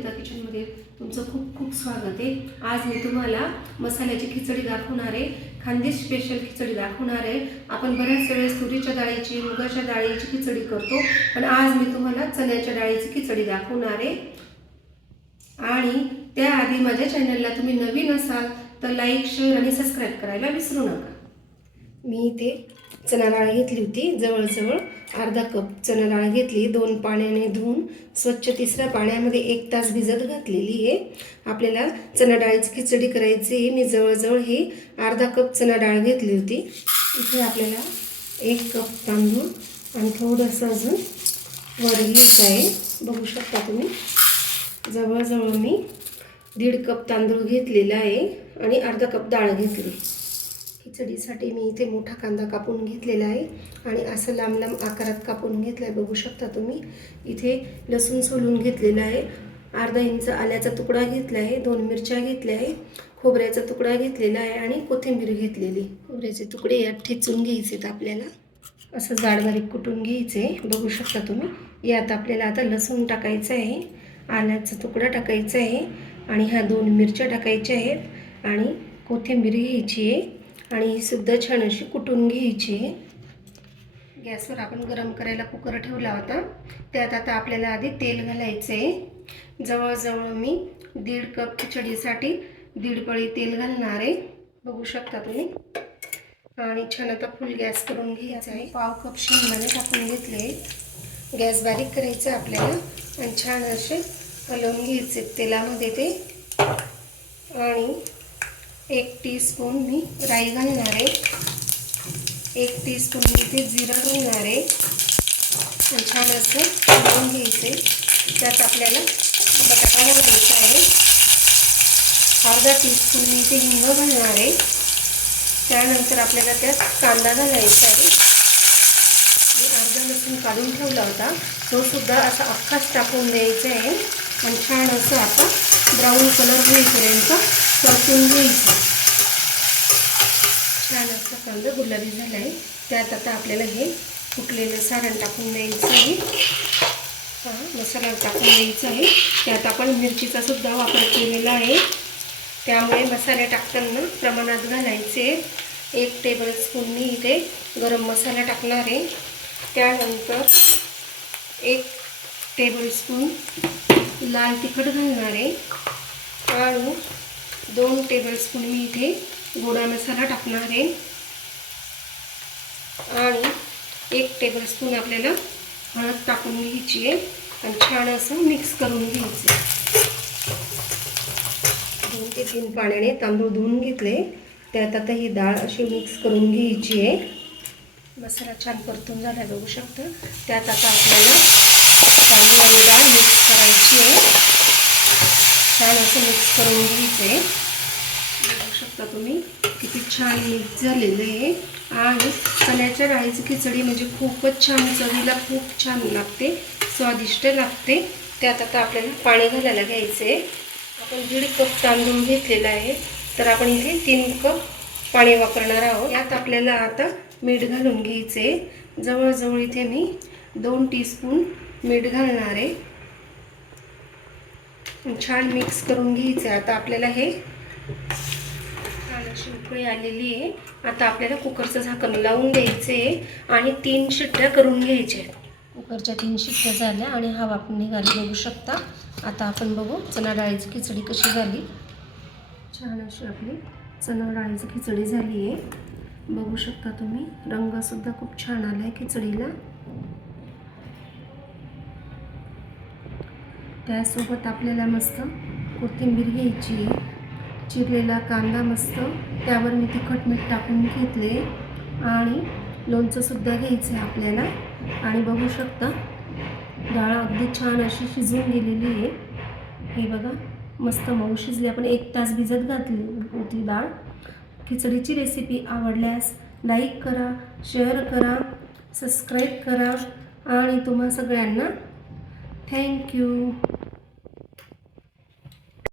कविता किचनमध्ये तुमचं खूप खूप स्वागत आहे। आज मी तुम्हाला मसाल्याची खिचडी दाखवणार आहे। खानदेश स्पेशल खिचडी दाखवणार आहे। आपण बऱ्याच वेळेस तुरीच्या डाळीची मुगाच्या डाळीची खिचडी करतो, पण आज मी तुम्हाला चण्याच्या डाळीची खिचडी दाखवणार आहे। आणि त्याआधी माझ्या चॅनलला तुम्ही नवीन असाल तर लाईक, शेअर आणि सबस्क्राइब करायला विसरू नका। मी इथे चणा डाळ घेतली होती, जवळजवळ अर्धा कप चणा डाळ घेतली, 2 पाण्याने धुवून स्वच्छ 3ऱ्या पाण्यामध्ये 1 तास भिजत घातलेली आहे। आपल्याला चणा डाळीची खिचडी करायची आहे। मी जवळजवळ हे अर्धा कप चणा डाळ घेतली होती। इथे आपल्याला 1 कप तांदूळ आणि थोडंसं अजून वर घ्यायचं आहे। बघू शकता तुम्ही, जवळजवळ मी 1.5 कप तांदूळ घेतलेला आहे आणि अर्धा कप डाळ घेतली। खिचडीसाठी मी इथे मोठा कांदा कापून घेतलेला आहे आणि असं लांब लांब आकारात कापून घेतला आहे। बघू शकता तुम्ही, इथे लसूण सोलून घेतलेला आहे, अर्धा इंच आल्याचा तुकडा घेतला आहे, 2 मिरच्या घेतल्या आहे, खोबऱ्याचा तुकडा घेतलेला आहे आणि कोथिंबीर घेतलेली। खोबऱ्याचे तुकडे यात ठेचून घ्यायचे, आपल्याला असं जाड बारीक कुटून घ्यायचे। बघू शकता तुम्ही, यात आपल्याला आता लसूण टाकायचं आहे, आल्याचा तुकडा टाकायचा आहे आणि ह्या 2 मिरच्या टाकायच्या आहेत आणि कोथिंबीर घ्यायची आहे आणि ही सुद्धा छान अशी कुटून घ्यायची आहे। गॅसवर आपण गरम करायला कुकर ठेवला होता, त्यात आता आपल्याला आधी तेल घालायचं आहे। जवळजवळ मी 1.5 कप खिचडीसाठी 1.5 पळी तेल घालणार आहे। बघू शकता तुम्ही, आणि छान आता फुल गॅस करून घ्यायचा आहे। पाव कप शेंगदाणे टाकून घेतले, गॅस बारीक करायचा आपल्याला आणि छान असे हलवून घ्यायचे तेलामध्ये ते। आणि 1 टीस्पून मी राई घालणार आहे, 1 टीस्पून मी इथे जिरा घालणार आहे आणि छान असं हलवून घ्यायचे। त्यात आपल्याला बटाटा घालायचा आहे, अर्धा टीस्पून मी इथे हिंग घालणार आहे। त्यानंतर आपल्याला त्यात कांदा घालायचा आहे। मी अर्धा लसूण काढून ठेवला होता, तो सुद्धा असा अख्खाच टाकून द्यायचा आहे आणि छान असं आता ब्राऊन कलर होईपर्यंत परतून घ्यायचं। छान असा कांदा गुलाबी झाला आहे, त्यात आता आपल्याला हे फुटलेलं सारण टाकून द्यायचं आहे। मसाला टाकून द्यायचा आहे, त्यात आपण मिरचीचा सुद्धा वापर केलेला आहे, त्यामुळे मसाले टाकताना प्रमाणात घालायचे। 1 टेबलस्पून मी इथे गरम मसाला टाकणार आहे, त्यानंतर 1 टेबलस्पून लाल तिखट घालणार आहे आणि 2 टेबलस्पून मी इथे गोडा मसाला टाकणार आहे आणि 1 टेबलस्पून आपल्याला हळद टाकून घ्यायची आहे आणि छान असं मिक्स करून घ्यायचं। 2 ते 3 पाण्याने तांदूळ धुवून घेतले, त्यात आता ही डाळ अशी मिक्स करून घ्यायची आहे। मसाला छान परतून झाला, बघू शकता। त्यात आता आपल्याला तांदूळ आणि डाळ मिक्स करायची आहे, छान असं मिक्स करून घ्यायचं आहे। बघू शकता तुम्ही, किती छान मिक्स झालेलं आहे आणि चण्याच्या डाळीची खिचडी म्हणजे खूपच छान, चवीला खूप छान लागते, स्वादिष्ट लागते। त्यात आता आपल्याला पाणी घालायला घ्यायचं आहे। आपण 1.5 कप तांदूळ घेतलेला आहे, तर आपण इथे 3 कप पाणी वापरणार आहोत। यात आपल्याला आता मीठ घालून घ्यायचे, जवळजवळ इथे मी 2 टीस्पून मीठ घालणार आहे। छान मिक्स करून घ्यायचं। आता आपल्याला हे छान अशी उकळी आलेली आहे, आता आपल्याला कुकरचं झाकण लावून द्यायचे आणि 3 शिट्ट्या करून घ्यायच्या। कुकरच्या 3 शिट्ट्या झाल्या आणि हवा पण निघाली, बघू शकता। आता आपण बघू चणा डाळीची खिचडी कशी झाली। छान अशी आपली चणा डाळीची खिचडी झाली आहे, बघू शकता तुम्ही। रंगसुद्धा खूप छान आला आहे खिचडीला। त्यासोबत आपल्याला मस्त कोथिंबीर घ्यायची, चिरलेला कांदा मस्त, त्यावर मी तिखट मीठ टाकून घेतले आणि लोणचं सुद्धा घ्यायचं आहे आपल्याला। आणि बघू शकता, डाळ अगदी छान अशी शिजून गेलेली आहे, हे बघा मस्त मऊ शिजली। आपण 1 तास भिजत घातली होती डाळ। खिचडीची रेसिपी आवडल्यास लाईक करा, शेअर करा, सबस्क्राईब करा आणि तुम्हा सगळ्यांना थँक्यू।